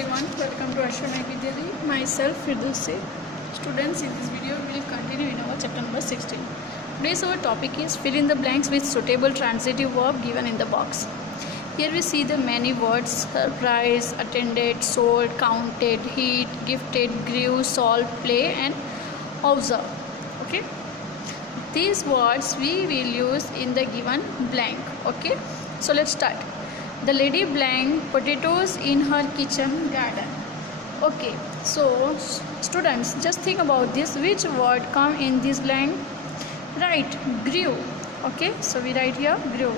everyone, welcome to Ashramik Vidyalaya. Myself Firdausi. Students, in this video we will continue in our chapter number 16. Today's our topic is fill in the blanks with suitable transitive verb given in the box. Here we see the many words: surprise, attended, sold, counted, hit, gifted, grew, solved, play and observe. Okay, these words we will use in the given blank. Okay, so let's start. The lady blank potatoes in her kitchen garden. Okay, so students, just think about this. Which word come in this blank? Right, grew. Okay, so we write here grew.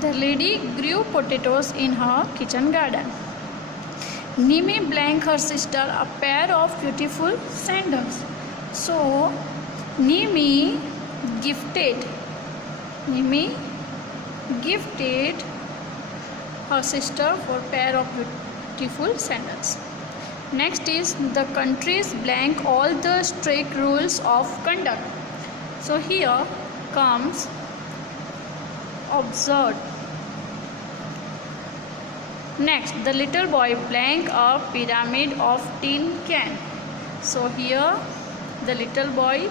The lady grew potatoes in her kitchen garden. Nimi blank her sister a pair of beautiful sandals. So Nimi gifted her sister for pair of beautiful sandals. Next is the countries blank all the strict rules of conduct. So here comes observed. Next, the little boy blank a pyramid of tin can. So here the little boy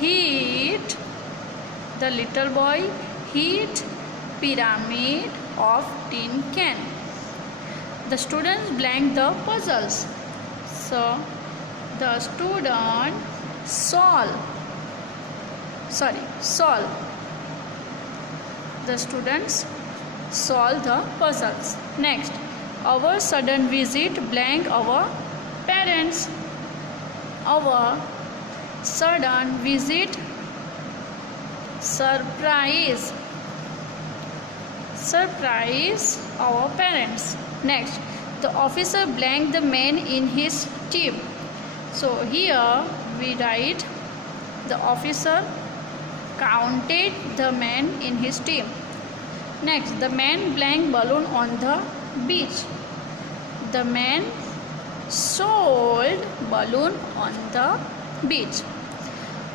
hit pyramid of tin can. The students blank the puzzles. So the student solve. The students solve the puzzles. Next, our sudden visit blank our parents. Our sudden visit surprise our parents. Next, the officer blank the man in his team. So here we write the officer counted the man in his team. Next, the man blank balloon on the beach. The man sold balloon on the beach.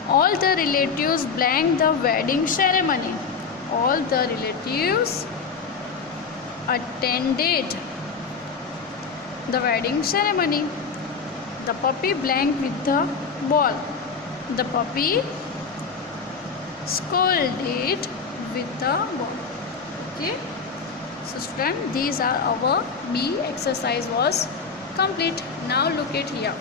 All the relatives blank the wedding ceremony. All the relatives attended the wedding ceremony. The puppy blank with the ball. The puppy scolded with the ball. Okay, so student, these are our B exercise was complete. Now look at here.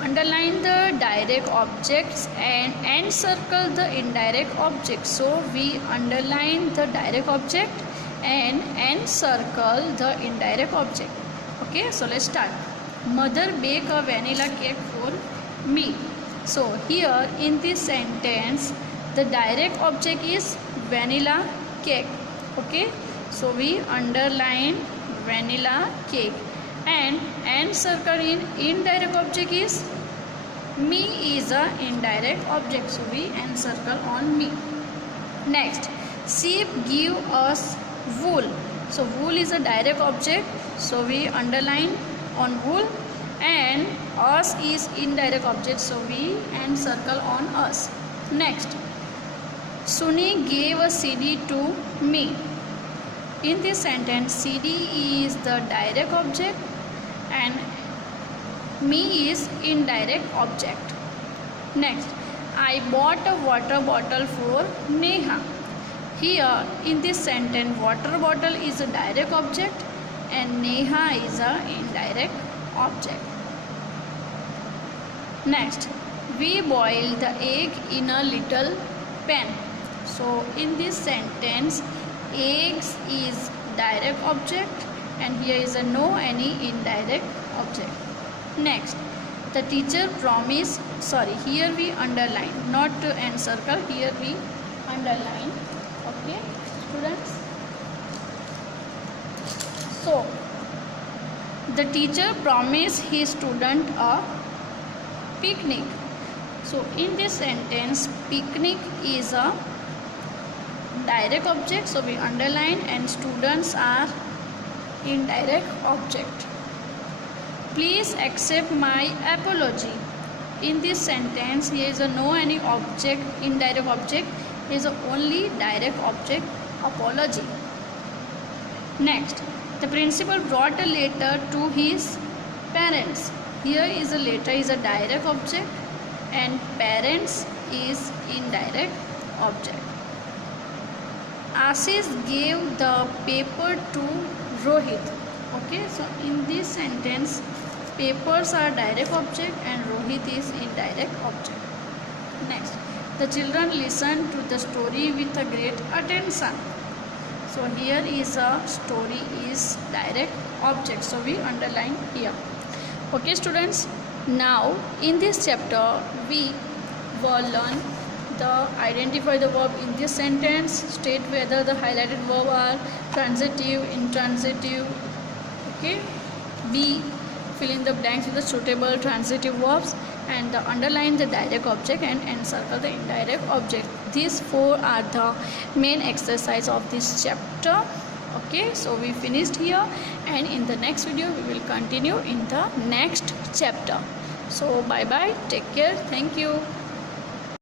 Underline the direct objects and encircle the indirect objects. So we underline the direct object and encircle the indirect object. Okay, so let's start. Mother bake a vanilla cake for me. So here in this sentence the direct object is vanilla cake. Okay, so we underline vanilla cake and encircle in indirect object is me is a indirect object, so we encircle on me. Next, sheep give us wool. So wool is a direct object, so we underline on wool, and us is indirect object, so we encircle on us. Next, Suni gave a CD to me. In this sentence, CD is the direct object and me is indirect object. Next, I bought a water bottle for Neha. Here in this sentence, water bottle is a direct object and Neha is a indirect object. Next, we boil the egg in a little pan. So in this sentence, eggs is direct object and here is a no any indirect object. Next, the teacher promised, here we underline, not to encircle, here we underline. Okay, students. So the teacher promised his student a picnic. So in this sentence, picnic is a direct object, so we underline, and students are indirect object. Please accept my apology. In this sentence, here is a no any object, indirect object, is only direct object, apology. Next, The principal brought a letter to his parents. Here is a letter is a direct object and parents is indirect object. Ashish gave the paper to Rohit. Okay, so in this sentence, papers are direct object and Rohit is indirect object. Next, the children listened to the story with a great attention. So here is a story is direct object. So we underline here. Okay, students. Now in this chapter we will learn the identify the verb in this sentence, state whether the highlighted verb are transitive, intransitive. Okay, B, fill in the blanks with the suitable transitive verbs and underline the direct object and encircle the indirect object. These four are the main exercise of this chapter. Okay, so we finished here, and in the next video we will continue in the next chapter. So bye bye, take care, thank you.